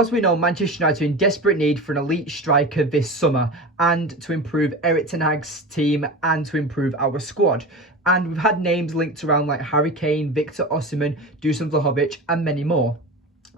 as we know, Manchester United are in desperate need for an elite striker this summer and to improve Erik ten Hag's team and to improve our squad. And we've had names linked around like Harry Kane, Victor Osimhen, Dusan Vlahovic and many more.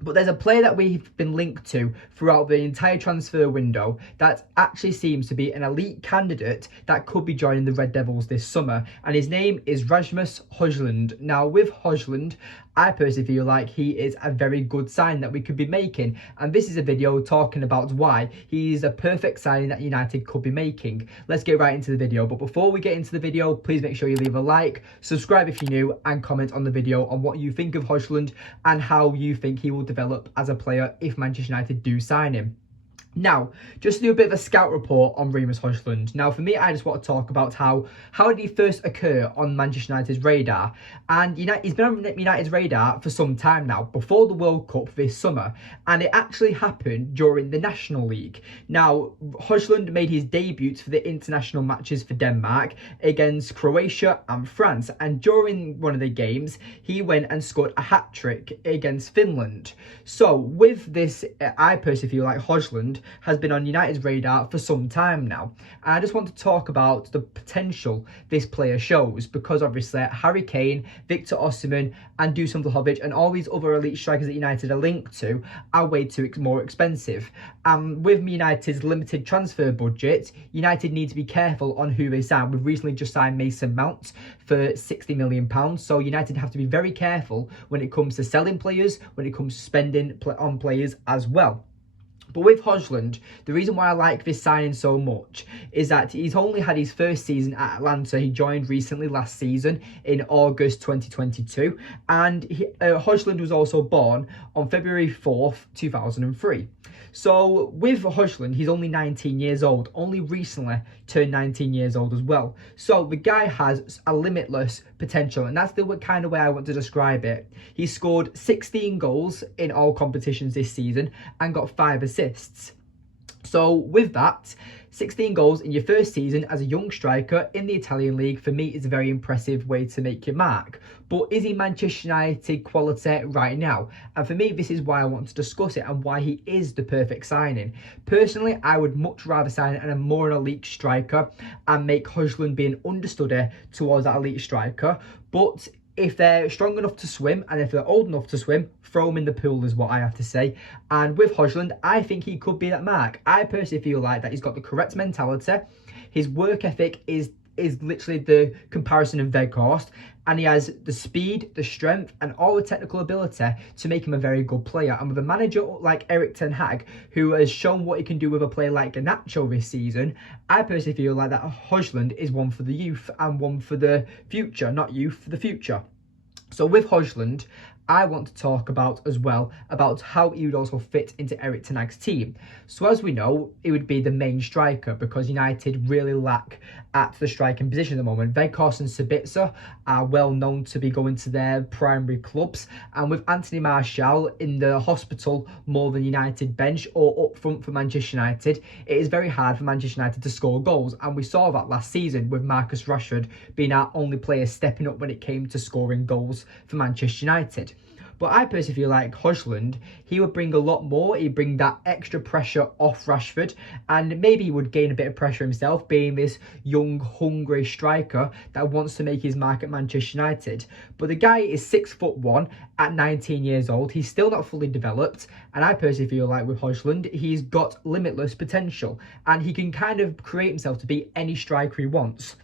But there's a player that we've been linked to throughout the entire transfer window that actually seems to be an elite candidate that could be joining the Red Devils this summer. And his name is Rasmus Højlund. Now, with Højlund, I personally feel like he is a very good sign that we could be making. And this is a video talking about why he is a perfect signing that United could be making. Let's get right into the video. But before we get into the video, please make sure you leave a like, subscribe if you're new, and comment on the video on what you think of Højlund and how you think he will develop as a player if Manchester United do sign him. Now, just to do a bit of a scout report on Rasmus Højlund. Now, for me, I just want to talk about how did he first occur on Manchester United's radar. And he's been on United's radar for some time now, before the World Cup this summer. And it actually happened during the National League. Now, Højlund made his debut for the international matches for Denmark against Croatia and France. And during one of the games, he went and scored a hat-trick against Finland. So, with this, I personally feel like Højlund has been on United's radar for some time now. And I just want to talk about the potential this player shows, because obviously Harry Kane, Victor Osimhen and Dusan Vlahovic and all these other elite strikers that United are linked to are way too more expensive. With United's limited transfer budget, United need to be careful on who they sign. We've recently just signed Mason Mount for £60 million, so United have to be very careful when it comes to selling players, when it comes to spending on players as well. But with Højlund, the reason why I like this signing so much is that he's only had his first season at Atlanta. He joined recently last season in August 2022. And Højlund was also born on February 4th, 2003. So with Højlund, he's only 19 years old, only recently turned 19 years old as well. So the guy has a limitless potential, and that's the kind of way I want to describe it. He scored 16 goals in all competitions this season and got 5 assists. So with that, 16 goals in your first season as a young striker in the Italian league, for me, is a very impressive way to make your mark. But is he Manchester United quality right now? And for me, this is why I want to discuss it and why he is the perfect signing. Personally, I would much rather sign a more elite striker and make Højlund be an understudy towards that elite striker. But if they're strong enough to swim and if they're old enough to swim, throw them in the pool is what I have to say. And with Højlund, I think he could be that mark. I personally feel like that he's got the correct mentality. His work ethic is literally the comparison of Weghorst, and he has the speed, the strength and all the technical ability to make him a very good player. And with a manager like Erik ten Hag, who has shown what he can do with a player like Garnacho this season, I personally feel like that Højlund is one for the youth and one for the future, not youth, for the future. So with Højlund, I want to talk about as well about how he would also fit into Erik ten Hag's team. So as we know, he would be the main striker because United really lack at the striking position at the moment. Weghorst and Sabitzer are well known to be going to their primary clubs, and with Anthony Martial in the hospital more than United bench or up front for Manchester United, it is very hard for Manchester United to score goals, and we saw that last season with Marcus Rashford being our only player stepping up when it came to scoring goals for Manchester United. But I personally feel like Højlund, he would bring a lot more. He'd bring that extra pressure off Rashford, and maybe he would gain a bit of pressure himself, being this young, hungry striker that wants to make his mark at Manchester United. But the guy is 6'1" at 19 years old. He's still not fully developed, and I personally feel like with Højlund, he's got limitless potential, and he can kind of create himself to be any striker he wants.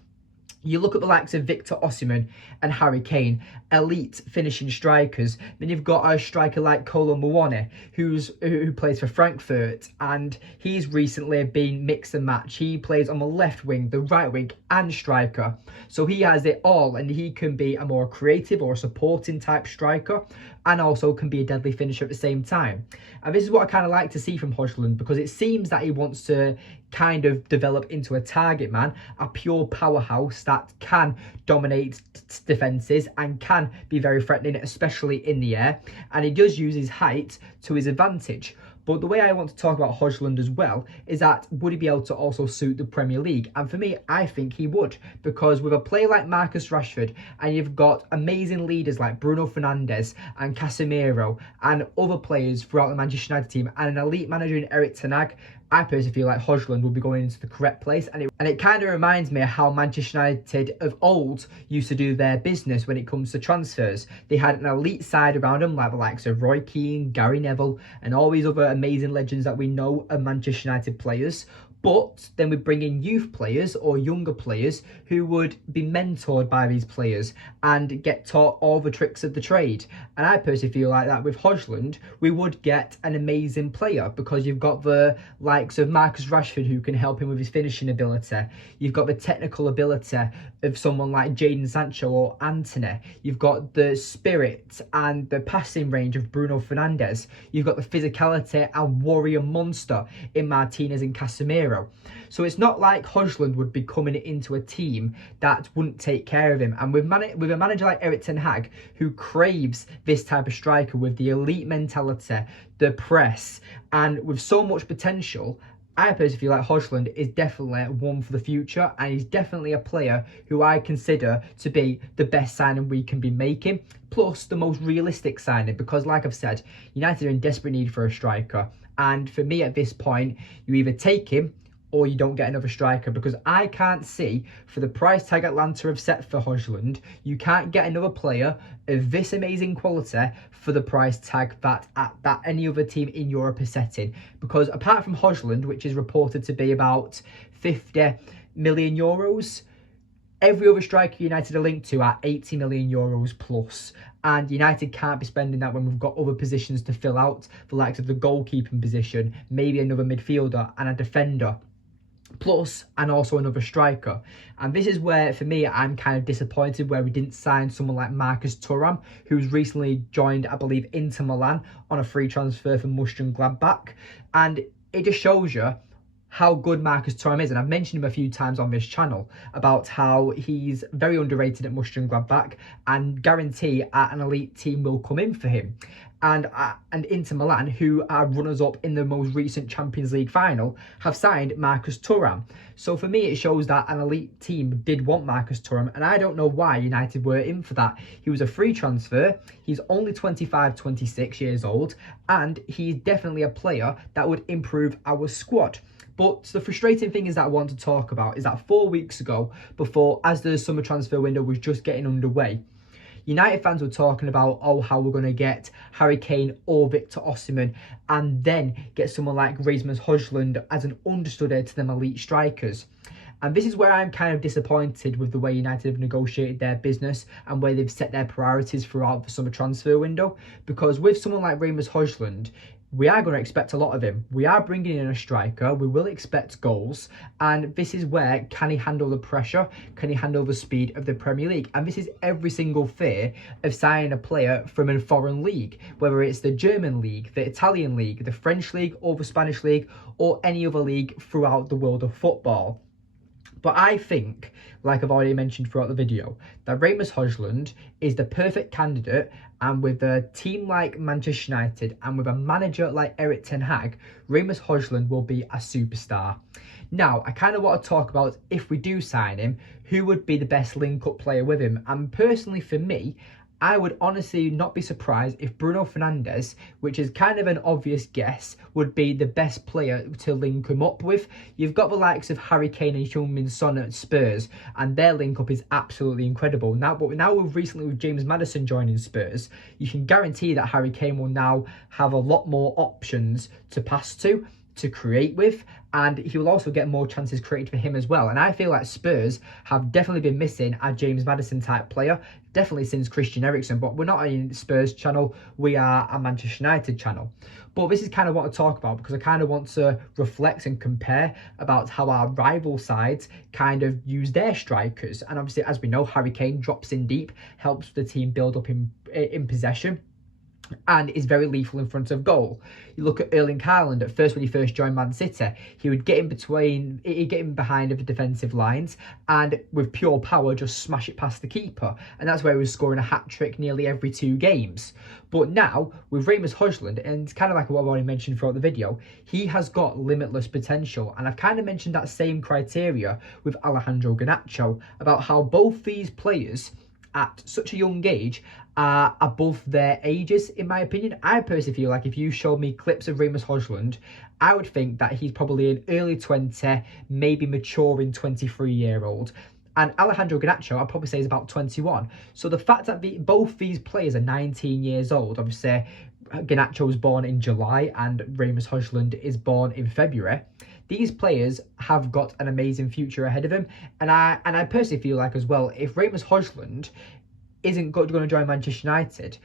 You look at the likes of Victor Osimhen and Harry Kane, elite finishing strikers. Then you've got a striker like Kolo Muani, who plays for Frankfurt, and he's recently been mix and match. He plays on the left wing, the right wing, and striker. So he has it all, and he can be a more creative or a supporting type striker, and also can be a deadly finisher at the same time. And this is what I kind of like to see from Højlund, because it seems that he wants to kind of develop into a target man, a pure powerhouse that can dominate defences and can be very threatening, especially in the air. And he does use his height to his advantage. But the way I want to talk about Højlund as well is that would he be able to also suit the Premier League? And for me, I think he would, because with a player like Marcus Rashford, and you've got amazing leaders like Bruno Fernandes and Casemiro and other players throughout the Manchester United team, and an elite manager in Erik ten Hag, I personally feel like Højlund will be going into the correct place, and it kind of reminds me of how Manchester United of old used to do their business when it comes to transfers. They had an elite side around them, like the likes of Roy Keane, Gary Neville, and all these other amazing legends that we know of Manchester United players. But then we bring in youth players or younger players who would be mentored by these players and get taught all the tricks of the trade. And I personally feel like that with Højlund, we would get an amazing player, because you've got the likes of Marcus Rashford who can help him with his finishing ability. You've got the technical ability of someone like Jadon Sancho or Antony. You've got the spirit and the passing range of Bruno Fernandes. You've got the physicality and warrior monster in Martinez and Casemiro. So it's not like Højlund would be coming into a team that wouldn't take care of him. And with a manager like Erik ten Hag, who craves this type of striker with the elite mentality, the press, and with so much potential, I personally feel like Højlund is definitely one for the future, and he's definitely a player who I consider to be the best signing we can be making, plus the most realistic signing, because like I've said, United are in desperate need for a striker. And for me at this point, you either take him or you don't get another striker, because I can't see, for the price tag Atlanta have set for Højlund, you can't get another player of this amazing quality for the price tag that any other team in Europe is setting. Because apart from Højlund, which is reported to be about 50 million euros, every other striker United are linked to are 80 million euros plus. And United can't be spending that when we've got other positions to fill out, the likes of the goalkeeping position, maybe another midfielder and a defender, plus and also another striker. And this is where, for me, I'm kind of disappointed where we didn't sign someone like Marcus Thuram, who's recently joined, I believe, Inter Milan on a free transfer from Mönchengladbach. And it just shows you how good Marcus Thuram is. And I've mentioned him a few times on this channel about how he's very underrated at Mönchengladbach, and guarantee an elite team will come in for him. And Inter Milan, who are runners-up in the most recent Champions League final, have signed Marcus Thuram. So for me, it shows that an elite team did want Marcus Thuram, and I don't know why United were in for that. He was a free transfer, he's only 25, 26 years old, and he's definitely a player that would improve our squad. But the frustrating thing is that I want to talk about is that 4 weeks ago, as the summer transfer window was just getting underway, United fans were talking about, oh, how we're going to get Harry Kane or Victor Osimhen, and then get someone like Rasmus Højlund as an understudy to them elite strikers. And this is where I'm kind of disappointed with the way United have negotiated their business and where they've set their priorities throughout the summer transfer window. Because with someone like Rasmus Højlund, we are going to expect a lot of him. We are bringing in a striker. We will expect goals. And this is where, can he handle the pressure? Can he handle the speed of the Premier League? And this is every single fear of signing a player from a foreign league, whether it's the German league, the Italian league, the French league, or the Spanish league, or any other league throughout the world of football. But I think, like I've already mentioned throughout the video, that Rasmus Højlund is the perfect candidate, and with a team like Manchester United and with a manager like Erik ten Hag, Rasmus Højlund will be a superstar. Now, I kind of want to talk about, if we do sign him, who would be the best link-up player with him. And personally, for me, I would honestly not be surprised if Bruno Fernandes, which is kind of an obvious guess, would be the best player to link him up with. You've got the likes of Harry Kane and Heung-min Son at Spurs, and their link up is absolutely incredible. Now recently with James Maddison joining Spurs, you can guarantee that Harry Kane will now have a lot more options to pass to create with, and he will also get more chances created for him as well. And I feel like Spurs have definitely been missing a James Maddison type player, definitely since Christian Eriksen. But we're not a Spurs channel, we are a Manchester United channel. But this is kind of what I talk about, because I kind of want to reflect and compare about how our rival sides kind of use their strikers. And obviously, as we know, Harry Kane drops in deep, helps the team build up in possession. and is very lethal in front of goal. You look at Erling Haaland at first when he first joined Man City, he'd get in behind of the defensive lines and with pure power just smash it past the keeper, and that's where he was scoring a hat-trick nearly every 2 games. But now with Rasmus Højlund, and it's kind of like what I've already mentioned throughout the video, he has got limitless potential, and I've kind of mentioned that same criteria with Alejandro Garnacho about how both these players at such a young age are above their ages, in my opinion. I personally feel like if you showed me clips of Rasmus Højlund, I would think that he's probably an early 20, maybe maturing 23-year-old. And Alejandro Garnacho, I'd probably say, is about 21. So the fact that both these players are 19 years old, obviously Garnacho was born in July and Rasmus Højlund is born in February. These players have got an amazing future ahead of them, and I personally feel like as well, if Rasmus Højlund isn't going to join Manchester United,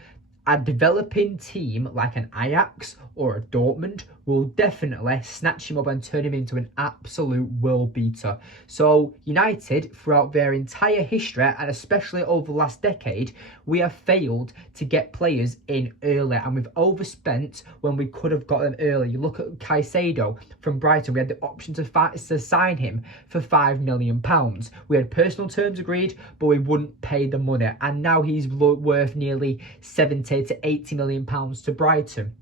a developing team like an Ajax or a Dortmund will definitely snatch him up and turn him into an absolute world beater. So United, throughout their entire history, and especially over the last decade, we have failed to get players in early, and we've overspent when we could have got them early. You look at Caicedo from Brighton, we had the option to sign him for £5 million. We had personal terms agreed, but we wouldn't pay the money, and now he's worth nearly 70 to 80 million pounds to Brighton.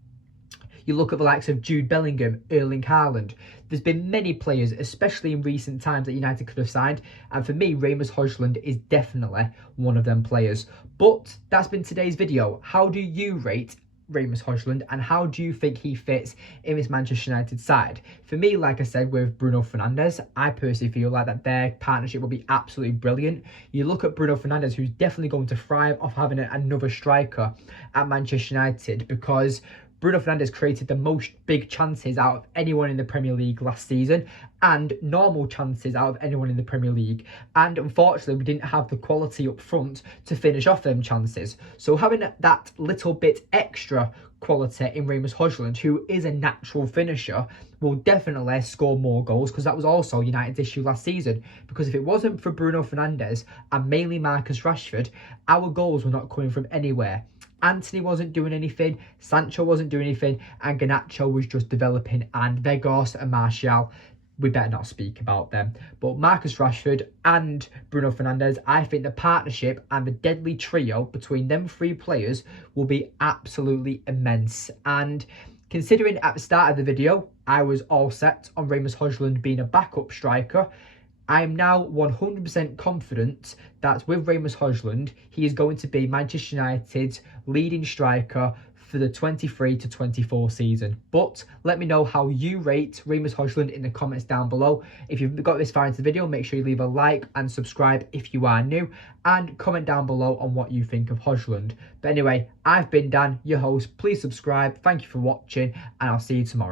You look at the likes of Jude Bellingham, Erling Haaland. There's been many players, especially in recent times, that United could have signed. And for me, Rasmus Højlund is definitely one of them players. But that's been today's video. How do you rate Rasmus Højlund, and how do you think he fits in this Manchester United side? For me, like I said, with Bruno Fernandes, I personally feel like that their partnership will be absolutely brilliant. You look at Bruno Fernandes, who's definitely going to thrive off having another striker at Manchester United, because Bruno Fernandes created the most big chances out of anyone in the Premier League last season, and normal chances out of anyone in the Premier League. And unfortunately, we didn't have the quality up front to finish off them chances. So having that little bit extra quality in Rasmus Højlund, who is a natural finisher, will definitely score more goals, because that was also United's issue last season. Because if it wasn't for Bruno Fernandes and mainly Marcus Rashford, our goals were not coming from anywhere. Anthony wasn't doing anything, Sancho wasn't doing anything, and Garnacho was just developing, and Vegas and Martial, we better not speak about them. But Marcus Rashford and Bruno Fernandes, I think the partnership and the deadly trio between them 3 players will be absolutely immense. And considering at the start of the video, I was all set on Rasmus Højlund being a backup striker, I am now 100% confident that with Rasmus Højlund, he is going to be Manchester United's leading striker for the 23 to 24 season. But let me know how you rate Rasmus Højlund in the comments down below. If you've got this far into the video, make sure you leave a like and subscribe if you are new, and comment down below on what you think of Højlund. But anyway, I've been Dan, your host. Please subscribe. Thank you for watching, and I'll see you tomorrow.